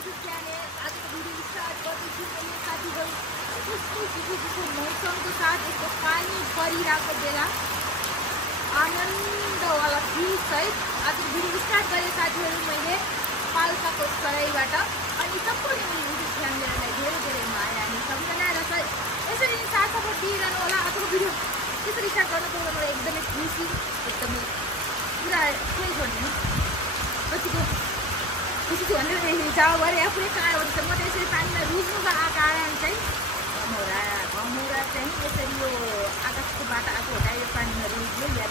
YouTube channel आजको video start गर्दैछु मैले साथीहरु कस्तो खुसीको मौसमको साथ यस्तो पानी परिरहेको बेला आनन्दवाला फील सहित आजको भिडियो स्टार्ट गरे साथीहरु मैले पाल्पाको सराईबाट अनि सबैले मेरो YouTube च्यानललाई धेरै धेरै माया अनि सम्झना र यसरी साथ सपोर्ट दिइरहनु होला आजको भिडियो त्यसरी स्टार्ट गर्न पाउँदा मलाई एकदमै खुसी एकदमै पुरा केही गर्नु कतिको खुसी भनेर चाह गरे आफूले कारण हुन्छ म त यसरी पानीमा रुच्नुको कारण चाहिँ घमौरा चाहिँ यसरी यो आकाशकोबाट आएको हुँदा यो पानीमा रुच्यो या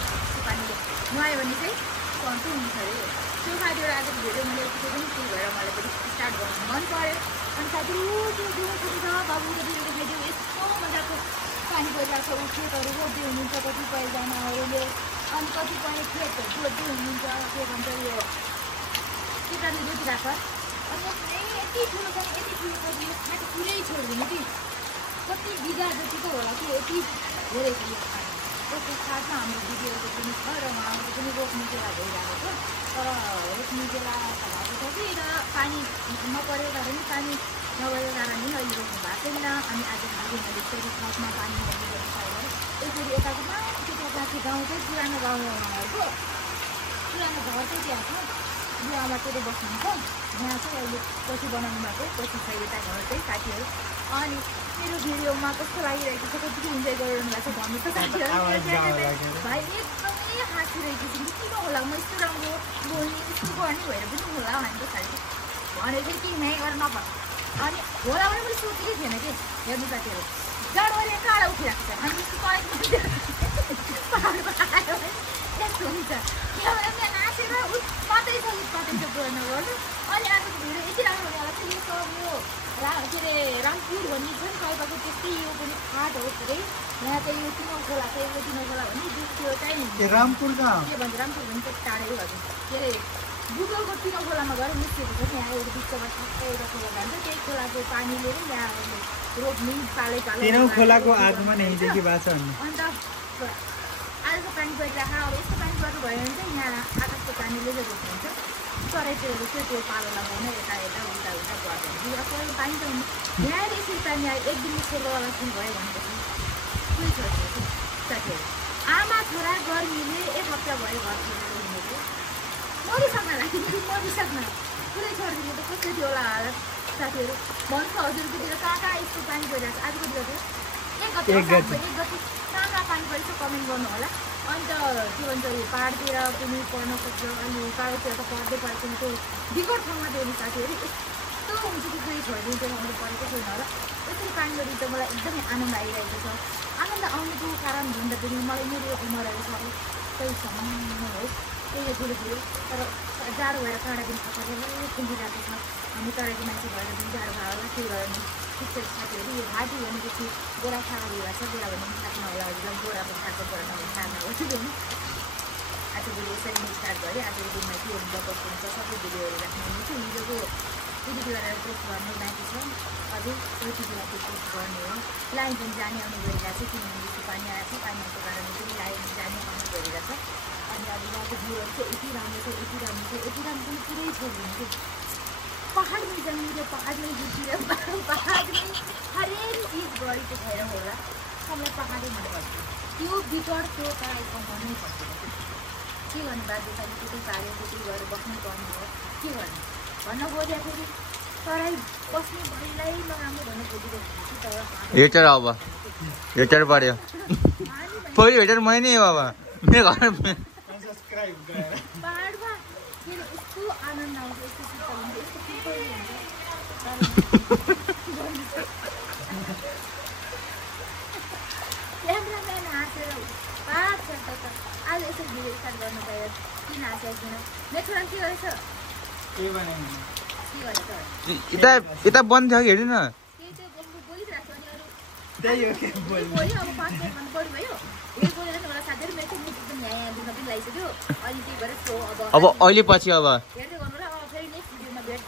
पानीले नुहायो भने चाहिँ कन्ट्रोल हुन्छ अरे त्यो साथीहरू आजको भिडियो मैले यतिको पनि त्यही भएर मलाई पनि स्टार्ट गर्नु मन पऱ्यो अनि साथीहरू त्यो बाबुले भिडियो यस्तो मजाको पानी परिरहेको छ खेतहरू रोप्दै हुनुहुन्छ कतिपयजनाहरूले अनि कतिपय खेतहरू जोड्दै हुनुहुन्छ के भन्छ यो केटाले रोपिरहेको अनि यति ठुलो छ यति ठुलो छ यो खाट पुरै छोडिदिनु कि कति बिघा जति त होला कि यति धेरै छ यो खाट त्यसको साथमा हाम्रो दिदीहरूको पनि छ र उहाँको पनि रोप्ने बेला भइरहेको छ तर रोप्ने बेला भएको छ कि र पानी नपरेको कारण पानी नभएको कारणले अहिले रोप्नु भएको छैन अनि आज मैले फेरि छतमा पानी हालिदिएको छ यसरी यताको माथि गाउँ चाहिँ पुरानो गाउँहरूको पुरानो घर चाहिँ त्यहाँ छ बुवा मात्रै बस्नुहुन्छ यहाँ चाहिँ अहिले पछि बनाउनु भएको पछि छ यता घर चाहिँ साथीहरू अनि मेरो भिडियोमा कस्तो लागिरहेको छ कतिको इन्जोय गरिरहनु भएको छ भन्नु त साथीहरू भाइ एकदमै हाँसिरहेको छु किन होला म यस्तो राम्रो बोल्ने यस्तो गर्ने भएर पनि होला भनेको खालि भनेर चाहिँ केही न्याय गरेर नभन अनि होला भने पनि सोचेकै थिएन कि हेर्नु साथीहरू जाडो अहिले काँडा उठिरहेको छ अनि पाहाडमा आयो भने यस्तो हुन्छ किनभने त्यहाँ नाचेर उत्पातै छ गर्न गर्नु अनि आजको भिडियो यति राम्रो हुनेवाला चाहिँ यो सब यो के अरे रामपुर भन्ने छ नि कल्पाको त्यस्तै यो पनि हाट हो पुरै यहाँ चाहिँ यो तिनो खोला छ यो तिनो खोला भन्ने त्यो चाहिँ रामपुर कहाँ के भन्छ रामपुर भने चाहिँ टाढै हजुर के अरे गुगलको तिनो खोलामा गएर निस्केको छ यहाँ एउटा बिचमा ठ्याक्कै एउटा खोला जान्छ त्यही खोलाको पानीले नै यहाँ रोप्ने पालै तिनो खोलाको आगमा नै हिजोकी भएको छ अन्त आजको पानी परिरहेको अब यस्तो पानी पर्नु भयो भने चाहिँ यहाँ आकाशको पानीले चाहिँ रोप्नुहुन्छ चराइचुरुहरू चाहिँ त्यो पालो लगाउन यता यता उल्टा उल्टा गर्दैन अब पानी त यहाँ यसरी पानी आयो एक दिन सोह्रवाला सुरु भयो भनेपछि कोही छोडिदिएको साथीहरू आमा छोरा गर्मीले एक हप्ता भयो घर छोडेर हिँडेको मरिसक्न लाग्यो मरिसक्न पुरै छोडिदिनु त कस्तो थियो होला हालत साथीहरू भन्छ हजुरकोतिर कहाँ कहाँ यस्तो पानी परिरहेको छ आजको दिन एक गते कहाँ कहाँ पानी परेको कमेन्ट गर्नु होला अन्त के भन्छ यो पाहाडतिर पनि पढ्न सक्छ अनि पाहाडतिर त पढ्दै परेको त्यो बिकट ठाउँमा त्यो साथीहरू यस्तो हुन्छ कि फेरि छोडिदिन्छ हाम्रो परेको छैन होला यसरी पानी गरी त मलाई एकदमै आनन्द आइरहेको छ आनन्द आउनुको कारण भन्दाखेरि मलाई मेरो उमेरहरू छ त्यही सम्म हो त्यही ठुलो तर जाडो भएर काँडा पनि सबैले पुगिरहेको छ हामी तराईको मान्छे भएर पनि जाडो भयो होला त्यही भएर ठिक छ साथीहरू यो घाँटी भनेपछि गोरा खाना भइरहेको छ गोरा भने पनि थाक्न होला हजुर गोराको खाएको गोरा नभए खाना हो ठिक होइन आजको भिडियो यसरी नै स्टार्ट गरेँ आजको दिनमा के हुन्छ कस्तो हुन्छ सबै भिडियोहरू राख्नु हुनेछु हिजोको त्यति बेला पोस्ट गर्नु बाँकी छ अझै त्यति बेला त्यो पोस्ट गर्ने हो लाइन पनि जाने आउने गरिरहेको छ किनभने बेसी पानी आएको छ पानी आएको कारणले पनि लाइन जाने आउने गरिरहेको छ अनि अब यहाँको भ्यूहरू चाहिँ यति राम्रो छ यति राम्रो छ यति राम्रो पनि पुरै छोडिदिन्छु पहाडमै जन्मिएर पहाडमै गुड्छिएर पहाडमै हरेक चिज गरेको भएर होला सबलाई पहाडै मनपर्छ त्यो बिचर त्यो तराईको मनै सक्दैन के गर्नु बाध्यताले त्यतै पाऱ्यो त्यतै गएर बस्नै पर्ने हो के गर्नु भन्न खोज्दाखेरि तराई बस्ने भइलाई नराम्रो भन्ने खोजिरहेको छु तर हेटर अब हेटर पऱ्यो पहिलो हेटर मै नै हो अब मेरो घर पाहाडमा के यस्तो आनन्द आउँछ यस्तो चित्त हुन्छ यस्तो खुसी हुन्छ क्यामेराम्यान हाँसेर पाँच घन्टा आज यसरी भिडियो स्टार्ट गर्नु पायो किन हाँसिदिन नेक्स्ट के गरेछ यता बन्द थियो कि हेर्नु न त्यही त्यो बोलिरहेको अब 5 मिनट भन्नु पर्यो भयो यो बोलेर होला साथीहरू मेरो चाहिँ एकदम न्याय दिन पनि लागिसक्यो अनि त्यही भएर सो अब अहिले पछि अब हेर्दै गर्नु र अब फेरि नेक्स्ट भिडियोमा भेट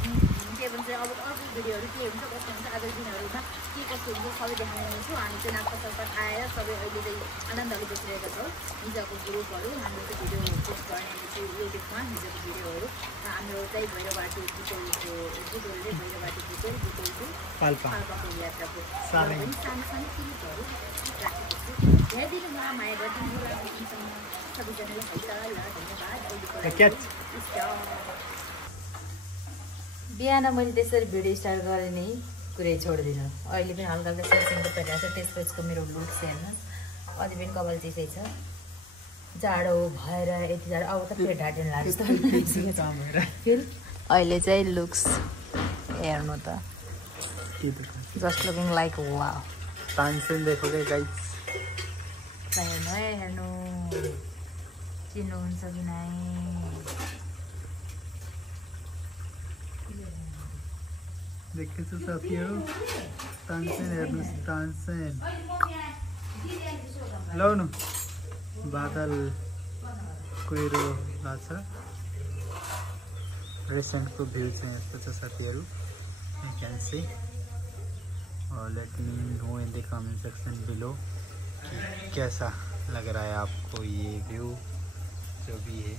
के भन्छ अब अर्को भिडियोहरू के हुन्छ कस्तो हुन्छ आगामी दिनहरूमा के कस्तो फेरि सबै देखाउने छु। हामी चाहिँ नाप्का सबै आएर सबै अहिले चाहिँ आनन्दले बसिरहेका छौँ। हिजोको ग्रुपहरू हाम्रो चाहिँ भिडियो पोस्ट गर्ने चाहिँ युट्युबमा हिजोको भिडियोहरू हाम्रो चाहिँ भैरवबाटी बुटोलको बुटोलले भैरवबाटी बुटोल बुटोलको पाल्पाको यात्राको सानो सानो क्लिपहरू राखेको छु। हेरिदिनु मलाई माया गरिदिनु होला अन्तिमसम्म सबैजनाले है त ल धन्यवाद। बिहान मैले त्यसरी भिडियो स्टार्ट गरेँ नि कुरै छोड्दिनँ। अहिले पनि हल्का हल्का सेसिङको परिरहेको छ। त्यसपछिको मेरो लुक्स हेर्नुहोस् अझै पनि कपाल चिसै छ। जाडो भएर यति जाडो अब त फेरि ढाँटिन लाग्छ फेरि। अहिले चाहिँ लुक्स हेर्नु त just looking like wow. Tansen देखेको गाइस हेर्नु है हेर्नु चिन्नुहुन्छ कि नै। देखेछु साथीहरू तानसेन हेर्नुहोस् तानसेन लाउनु बादल कुहिरो लाग्छ। रेसेन्टको भ्यू चाहिँ यस्तो छ साथीहरू। You can see let me know in the comment section below कैसा लग रहा है आपको ये व्यू जो भी है।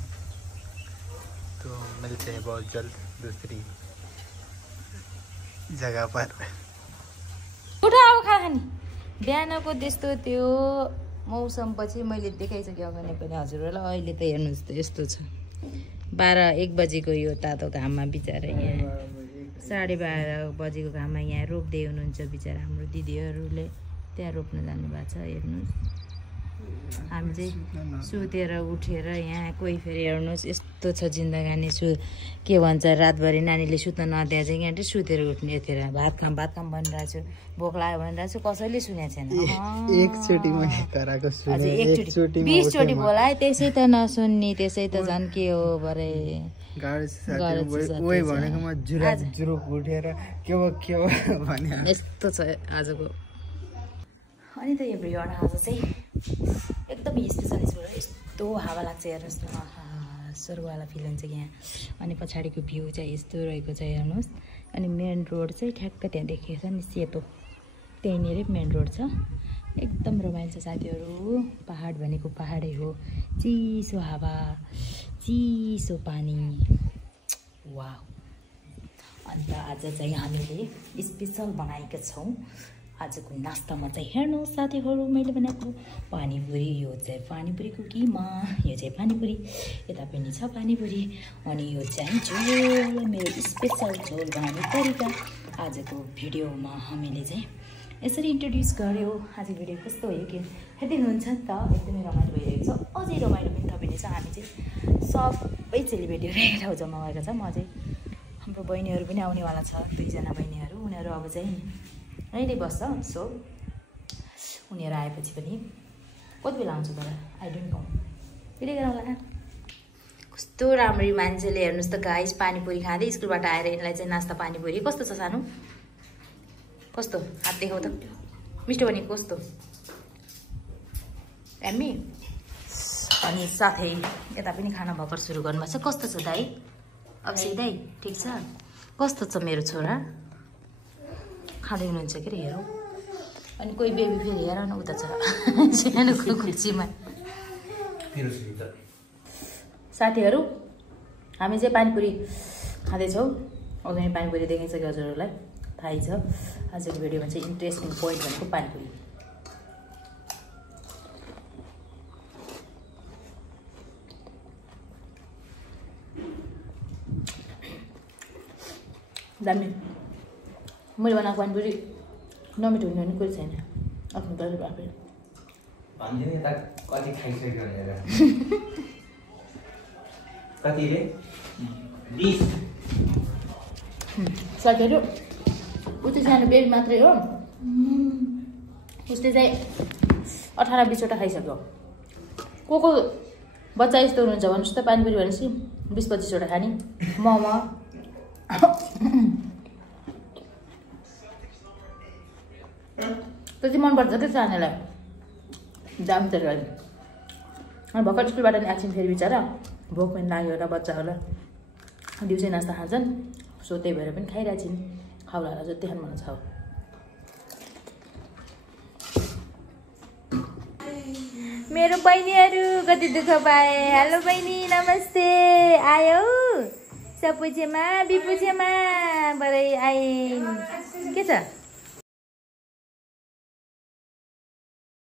तो मिलते हैं बहुत जल्द दूसरी जगह पर। उठा अब खानी बिहानको त्यस्तो त्यो मौसम पछि मैले देखाइसकेँ अगाडि पनि हजुरहरूलाई। अहिले त हेर्नुहोस् त यस्तो छ 12-1 बजेको यो तातो घाममा बिचरा यहाँ 12:30 बजेको घाममा यहाँ रोप्दै हुनुहुन्छ बिचरा हाम्रो दिदीहरूले। त्यहाँ रोप्न जानुभएको छ हेर्नुहोस्। हामी चाहिँ सुतेर उठेर यहाँ कोही फेरि हेर्नुहोस् यस्तो छ जिन्दगानी। के भन्छ रातभरि नानीले सुत्न नदिए चाहिँ यहाँ सुतेर उठ्ने यतिखेर भात खाम भनिरहेको छु। भोक लाग्यो भनिरहेको छु। कसैले सुनेको छैन। एकचोटि मैले कराएको सुने 20 चोटि बोला है त्यसै त नसुन्ने त्यसै त झन् के हो भरे ओइ भनेको म जुरुक उठेर के हो भने यस्तो छ आजको। अनि त यो भिडियो आज चाहिँ एकदम स्पेसल यस्तो हावा लाग्छ हेर्नुहोस् न। स्वर्गवाला फिल हुन्छ यहाँ। अनि पछाडिको भ्यू चाहिँ यस्तो रहेको छ हेर्नुहोस्। अनि मेन रोड चाहिँ ठ्याक्क त्यहाँ देखिएको छ नि सेतो त्यहीँनिरै मेन रोड छ। एकदम रमाइलो छ साथीहरू। पहाड भनेको पहाडै हो। चिसो हावा चिसो पानी वाह। अन्त आज चाहिँ हामीले स्पेसल बनाएका छौँ। आजको नास्तामा चाहिँ हेर्नुहोस् साथीहरू मैले बनाएको पानीपुरी। यो चाहिँ पानीपुरीको किमा यो चाहिँ पानीपुरी यता पनि छ पानीपुरी। अनि यो चाहिँ झोल मेरो स्पेसल झोल बनाउने तरिका आजको भिडियोमा हामीले चाहिँ यसरी इन्ट्रोड्युस गऱ्यो। आज भिडियो कस्तो हो कि हेरिदिनुहुन्छ नि त एकदमै रमाइलो भइरहेको छ। अझै रमाइलो पनि थपिने छ। हामी चाहिँ सबै चेलीबेटीहरू एक ठाउँ जम्मा भएका छौँ। अझै हाम्रो बहिनीहरू पनि आउनेवाला छ 2जना बहिनीहरू। उनीहरू अब चाहिँ अहिले बस्छ। सो उनीहरू आएपछि पनि कति बेला आउँछ तर आई डोन्ट नो कहिले होला। कस्तो राम्ररी मान्छेले हेर्नुहोस् त गाइस पानीपुरी खाँदै स्कुलबाट आएर यिनलाई चाहिँ नास्ता पानीपुरी कस्तो छ सानो कस्तो हात देखाउ त मिठो भनेको कस्तो एम्मी। अनि साथै यता पनि खाना भर्खर सुरु गर्नुभएको छ। कस्तो छ दाइ अभिषेक दाइ ठिक छ? कस्तो छ मेरो छोरा खाँदै हुनुहुन्छ के अरे हेरौँ। अनि कोही बेबी फेरि हेर न उता छ सानोको कुर्सीमा। साथीहरू हामी चाहिँ पानीपुरी खाँदैछौँ। अघि पानीपुरी देखाइसक्यो हजुरहरूलाई थाहै छ। आजको भिडियोमा चाहिँ इन्ट्रेस्टिङ पोइन्ट भनेको पानीपुरी। दामी मैले बनाएको पानीपुरी नमिठो हुने भने कोही छैन। आफ्नो तर आफै भन्दिनँ त कति खाइसक्यो भनेर कतिले 20 साथीहरू ऊ चाहिँ सानो बेबी मात्रै हो। उसले चाहिँ 18-20वटा खाइसक्यो। को बच्चा यस्तो हुनुहुन्छ भन्नुहोस् त पानीपुरी भनेपछि 20-25वटा खाने मोमो त्यति मनपर्छ त्यो सानोलाई दाम तर। अनि भर्खर स्कुलबाट नि एकछिन फेरि बिचरा भोक पनि लाग्यो होला बच्चाहरूलाई दिउँसै नास्ता खान्छन्। सो त्यही भएर पनि खाइरहेको छिन्। खाउला जति खानु मन छ। मेरो बहिनीहरू कति दुःख पाए। हेलो बहिनी नमस्ते। आयो सपुछेमा बिपुछेमा बरै आइन् के छ